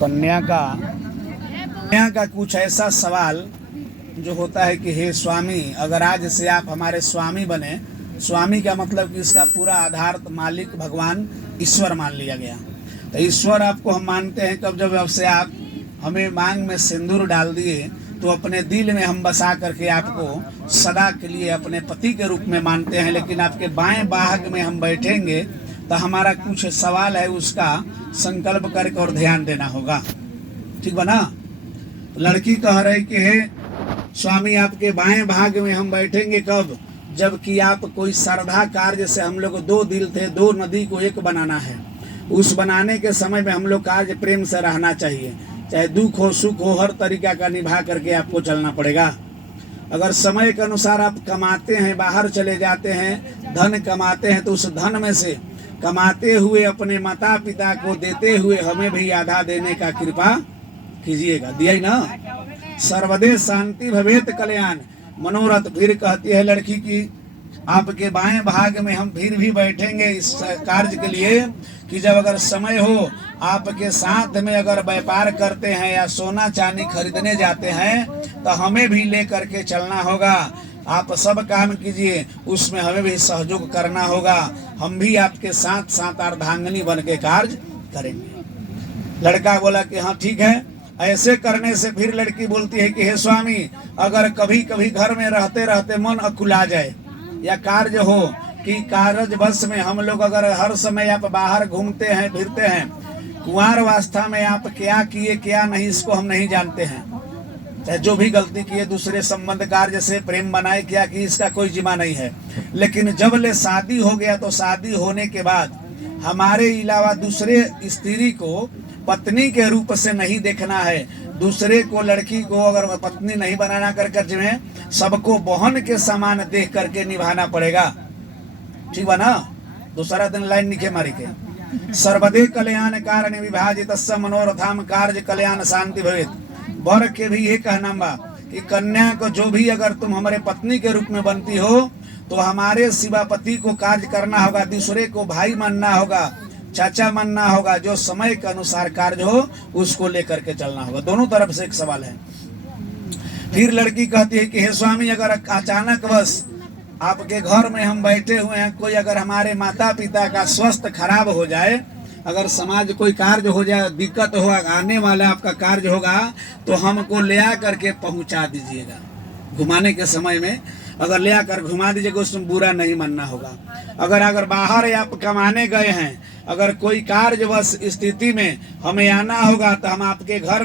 कन्या का कुछ ऐसा सवाल जो होता है कि हे स्वामी, अगर आज से आप हमारे स्वामी बने, स्वामी का मतलब कि इसका पूरा आधार मालिक भगवान ईश्वर मान लिया गया। तो ईश्वर आपको हम मानते हैं कब, जब से आप हमें मांग में सिंदूर डाल दिए तो अपने दिल में हम बसा करके आपको सदा के लिए अपने पति के रूप में मानते हैं। लेकिन आपके बाएं भाग में हम बैठेंगे तो हमारा कुछ सवाल है, उसका संकल्प करके और ध्यान देना होगा। ठीक बना? लड़की कह रही कि हे स्वामी, आपके बाएं भाग में हम बैठेंगे कब, जबकि आप कोई श्रद्धा कार्य से, हम लोग दो दिल थे, दो नदी को एक बनाना है। उस बनाने के समय में हम लोग कार्य प्रेम से रहना चाहिए, चाहे दुख हो सुख हो, हर तरीका का निभा करके आपको चलना पड़ेगा। अगर समय के अनुसार आप कमाते हैं, बाहर चले जाते हैं, धन कमाते हैं, तो उस धन में से कमाते हुए अपने माता पिता को देते हुए हमें भी आधा देने का कृपा कीजिएगा। दिया ही ना? सर्वदे शांति भवेत कल्याण मनोरथ। फिर कहती है लड़की की आपके बाएं भाग में हम फिर भी बैठेंगे इस कार्य के लिए कि जब अगर समय हो, आपके साथ में अगर व्यापार करते हैं या सोना चांदी खरीदने जाते हैं तो हमें भी लेकर के चलना होगा। आप सब काम कीजिए, उसमें हमें भी सहयोग करना होगा। हम भी आपके साथ साथ अर्धांगिनी बन के कार्य करेंगे। लड़का बोला कि हाँ ठीक है। ऐसे करने से फिर लड़की बोलती है कि हे स्वामी, अगर कभी कभी घर में रहते रहते मन अकुला जाए या कार्य हो कि कार्य बस में हम लोग अगर हर समय आप बाहर घूमते हैं फिरते हैं, कुंवार अवस्था में आप क्या किए क्या नहीं इसको हम नहीं जानते हैं। चाहे जो भी गलती किए, दूसरे संबंध कार्य से प्रेम बनाए, क्या कि इसका कोई जिम्मा नहीं है। लेकिन जब ले शादी हो गया तो शादी होने के बाद हमारे अलावा दूसरे स्त्री को पत्नी के रूप से नहीं देखना है। दूसरे को, लड़की को अगर पत्नी नहीं बनाना कर जिन्हें सबको बहन के समान देख करके निभाना पड़ेगा। ठीक बना? दूसरा दिन लाइन निके मारी के सर्वदे कल्याण कारण विभाजित मनोरथाम कार्य कल्याण शांति भवेत। वर के भी ये कहना बा कि कन्या को जो भी अगर तुम हमारे पत्नी के रूप में बनती हो तो हमारे शिवा पति को कार्य करना होगा, दूसरे को भाई मानना होगा, चाचा मानना होगा। जो समय के अनुसार कार्य हो उसको लेकर के चलना होगा। दोनों तरफ से एक सवाल है। फिर लड़की कहती है कि हे स्वामी, अगर अचानक बस आपके घर में हम बैठे हुए हैं, कोई अगर हमारे माता पिता का स्वास्थ्य खराब हो जाए, अगर समाज कोई कार्य हो जाए, दिक्कत हो, आने वाला आपका कार्य होगा तो हमको ले आ करके पहुंचा दीजिएगा। घुमाने के समय में अगर ले आकर घुमा दीजिएगा, उसमें बुरा नहीं मानना होगा। अगर बाहर आप कमाने गए हैं, अगर कोई कार्यवश स्थिति में हमें आना होगा तो हम आपके घर